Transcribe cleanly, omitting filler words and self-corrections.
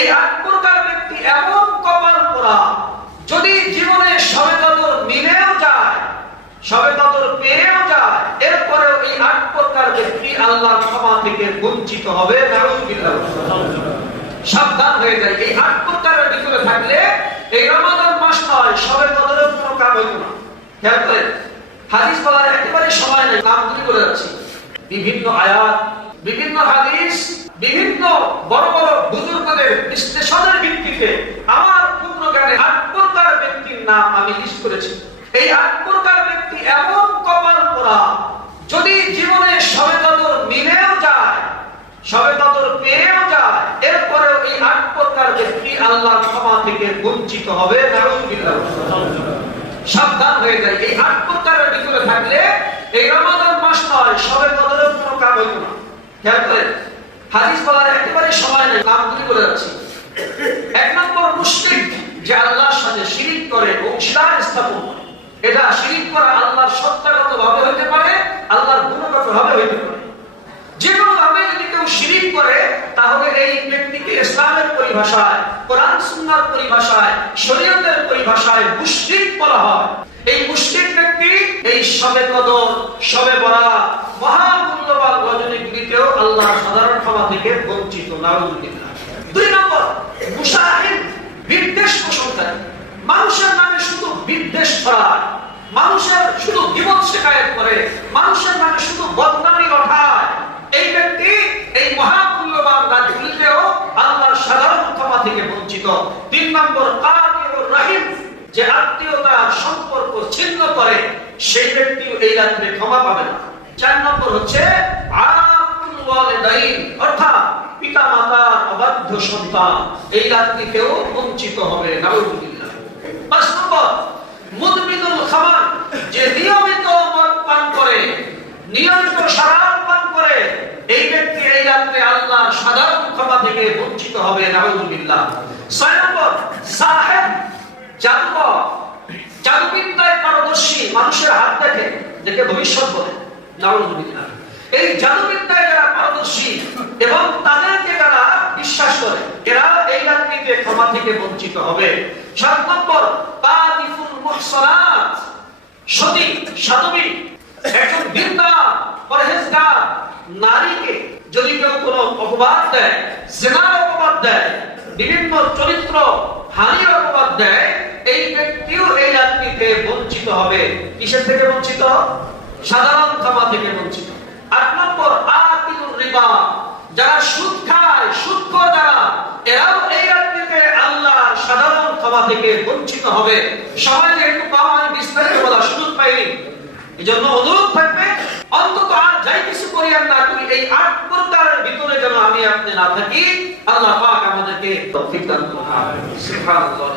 এই ৮ প্রকার ব্যক্তি এমন কপাল পোড়া, যদি জীবনে শবে কদর মিলেও যায়, শবে কদর পেয়েও যায়, এরপরেও এই ৮ প্রকার ব্যক্তি আল্লাহর ক্ষমা থেকে বঞ্চিত হবে। নাউযুবিল্লাহ। সাবধান হয়ে যায়। এই ৮ প্রকারের ভিতরে থাকলে এই রমাদান মাস নয়, শবে কদরের কোনো কাজ হইতো না। খেয়াল করেন, হাদিস বলার একেবারে সময় নেই, নামগুলি করে যাচ্ছি। বিভিন্ন আয়াত, বিভিন্ন হাদিস, বিভিন্ন বড় বড় বুজুর্গদের বিশ্লেষণের ভিত্তিতে আমার ক্ষুদ্র জ্ঞানে ৮ প্রকার ব্যক্তির নাম আমি লিস্ট করেছি। এই ৮ প্রকার ব্যক্তি এমন কপাল পোড়া, যদি জীবনে শবে কদর মিলেও যায়, শবে কদর পেয়েও যায়, এরপরেও এই ৮ প্রকার ব্যক্তি আল্লাহর ক্ষমা থেকে বঞ্চিত হবে। নাউযুবিল্লাহ। সাবধান হয়ে যায়। এই ৮ প্রকারের ভিতরে থাকলে এই রমাদান মাস নয়, শবে কদরের কোনো কাজ হইতো না। খেয়াল করেন, হাদিস বলার একেবারে সময় নেই, নামগুলি করে যাচ্ছি। ১ নম্বর, মুশরিক, যে আল্লাহর সাথে শিরিক করে, অংশীদার স্থাপন করে। এটা শিরিক করা আল্লাহর সত্তাগত ভাবে হইতে পারে, আল্লাহর গুণগত ভাবে হইতে পারে। যে কোনো ভাবে যদি কেউ শিরিক করে, তাহলে এই ব্যক্তিকে ইসলামের পরিভাষায়, কোরআন সুন্নাহর পরিভাষায়, শরীয়তের পরিভাষায় মুশরিক বলা হয়। এই মুশরিক ব্যক্তি এই শবে কদর, শবে বরাত, মহামূল্যবান রজনীগুলিতেও আল্লাহর সাধারণ ক্ষমা থেকে বঞ্চিত। নাউযুবিল্লাহ। ২ নম্বর, মুশাহিদ, বিদ্বেষ পোষণকারী, মানুষের নামে শুধু বিদ্বেষ ছড়ায়, মানুষের শুধু গীবত শিকায়েত করে, মানুষের নামে শুধু বদনামি রটায়। এই ব্যক্তি এই মহামূল্যবান রাতগুলিতেও আল্লাহর সাধারণ ক্ষমা থেকে বঞ্চিত। ৩ নম্বর, কাতিউর রহিম, যে আত্মীয়তার সম্পর্ক ছিন্ন করে, সেই ব্যক্তিও এই রাত্রে ক্ষমা পাবে না। ৪ নম্বর হচ্ছে আকুল ওয়ালিদাইন, অর্থাৎ পিতা মাতার অবাধ্য সন্তান, এই রাত্রিতেও বঞ্চিত হবে। নাউযুবিল্লাহ। ৫ নম্বর, মুদমিনুল খামার, যে নিয়মিত মদ পান করে, নিয়মিত শরাব পান করে, এই ব্যক্তি এই রাত্রে আল্লাহর সাধারণ ক্ষমা থেকে বঞ্চিত হবে। নাউযুবিল্লাহ। ৬ নম্বর, সাহেব, জাদুকর, জাদুবিদ্যায় পারদর্শী, মানুষের হাত দেখে ভবিষ্যৎ বলে। নাউযুবিল্লাহ। এই জাদুবিদ্যায় যারা পারদর্শী এবং তাদেরকে যারা বিশ্বাস করে, এরা এই রাত্রিতে ক্ষমা থেকে বঞ্চিত হবে। ৭ নম্বর, কাযিফুল মুহসানাত, সতী, সাধবী, একজন বিদ্যা পরহেজগার নারীকে যদি কেউ কোনো অপবাদ দেয়, জিনার অপবাদ দেয়, বিভিন্ন চরিত্র হানির অপবাদ দেয়, এই ব্যক্তিও এই রাত্রিতে বঞ্চিত হবে। কিসের থেকে বঞ্চিত? সাধারণ ক্ষমা থেকে বঞ্চিত। ৮ নম্বর, আকিলুর রিবা, যারা সুদ খায়, সুদখোর যারা, এরাও এই রাত্রিতে আল্লাহর সাধারণ ক্ষমা থেকে বঞ্চিত হবে। সময় যেহেতু কম, আমি বিস্তারিত বলার সুযোগ পাইনি, এজন্য অনুরোধ থাকবে, অন্তত আর যাই কিছু করি আর না করি, এই ৮ প্রকারের ভিতরে যেন আমি আপনি না থাকি। আল্লাহ পাক আমাদেরকে তৌফিক দান করুন। সুবহানাল্লাহ।